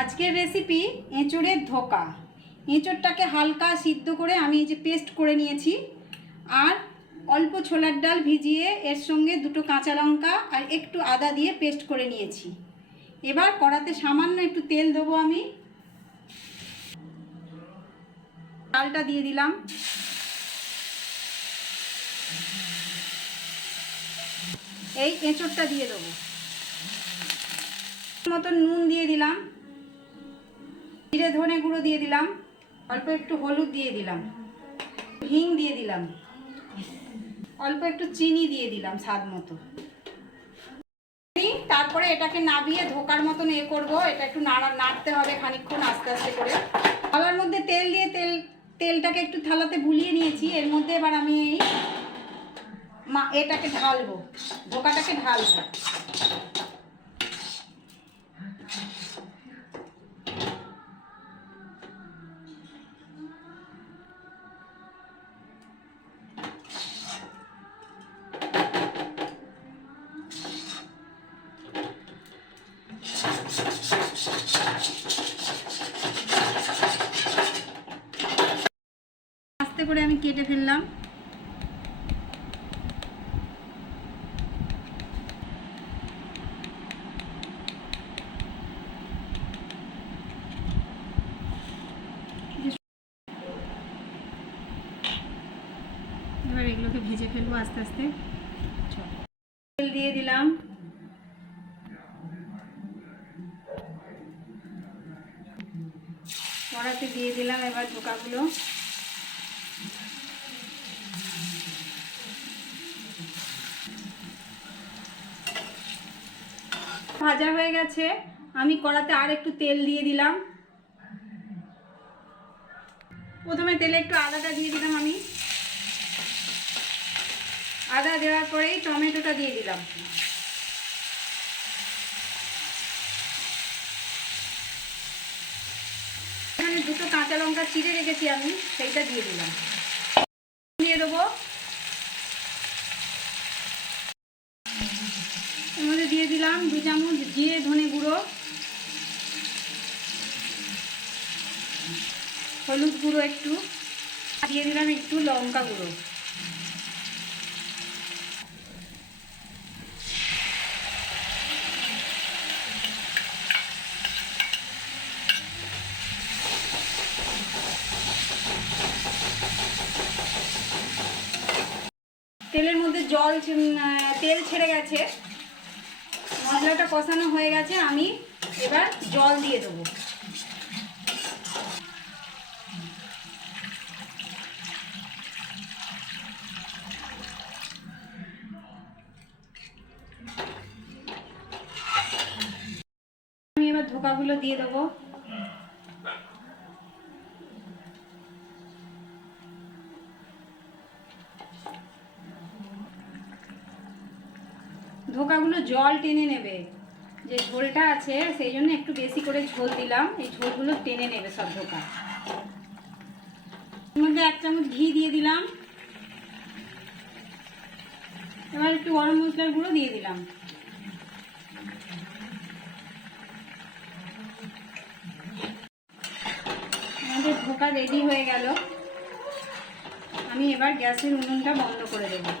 আজকের রেসিপি এঁচোড়ের ধোকা। এঁচোড়টাকে হালকা সিদ্ধ করে আমি এই যে পেস্ট করে নিয়েছি, আর অল্প ছোলার ডাল ভিজিয়ে এর সঙ্গে দুটো কাঁচা লঙ্কা আর একটু আদা দিয়ে পেস্ট করে নিয়েছি। এবার কড়াতে সামান্য একটু তেল দেবো আমি। ডালটা দিয়ে দিলাম, এই এঁচোড়টা দিয়ে দেবো, মতন নুন দিয়ে দিলাম, জিরে ধনে গুঁড়ো দিয়ে দিলাম, অল্প একটু হলুদ দিয়ে দিলাম, হিং দিয়ে দিলাম, অল্প একটু চিনি দিয়ে দিলাম স্বাদ মতো। তারপরে এটাকে নাবিয়ে ধোকার মতন করবো। এটা একটু নাড়তে হবে খানিকক্ষণ আস্তে আস্তে করে। থালার মধ্যে তেল দিয়ে তেলটাকে একটু থালাতে বুলিয়ে নিয়েছি। এর মধ্যে এবার আমি এই এটাকে ঢালবো, ধোকাটাকে ঢালবো। আস্তে করে আমি কেটে ফেললাম। এবার এগুলোকে ভেজে ফেলবো আস্তে আস্তে। তেল দিয়ে দিলাম, কড়াতে দিয়ে দিলাম এবার ধোকাগুলো। ভাজা হয়ে গেছে, আমি কড়াতে আর একটু তেল দিয়ে দিলাম। প্রথমে তেলে একটু আদাটা দিয়ে দিলাম আমি। আদা দেওয়ার পরেই টমেটোটা দিয়ে দিলাম। এখানে দুটো কাঁচা লঙ্কা চিড়ে রেখেছি আমি, সেইটা দিয়ে দিলাম। দিয়ে দেবো, এর মধ্যে দিয়ে দিলাম 2 চামচ জিরে ধনে গুঁড়ো, হলুদ গুঁড়ো একটু, দিয়ে দিলাম একটু লঙ্কা গুঁড়ো। তেলের মধ্যে তেল ছেড়ে গেছে, মশলাটা কষানো হয়ে গেছে। আমি এবার জল দিয়ে দেবো। আমি এবার ধোকাগুলো দিয়ে দেবো। ধোকাগুলো জল টেনে নেবে, যে ঝোলটা আছে সেই জন্য একটু বেশি করে ঝোল দিলাম। এই ঝোলগুলো টেনে নেবে সব ধোকা। এর মধ্যে 1 চামচ ঘি দিয়ে দিলাম। এবার একটু গরম মশলার গুঁড়ো দিয়ে দিলাম। আমাদের ধোকা রেডি হয়ে গেল। আমি এবার গ্যাসের উনুনটা বন্ধ করে দেবো।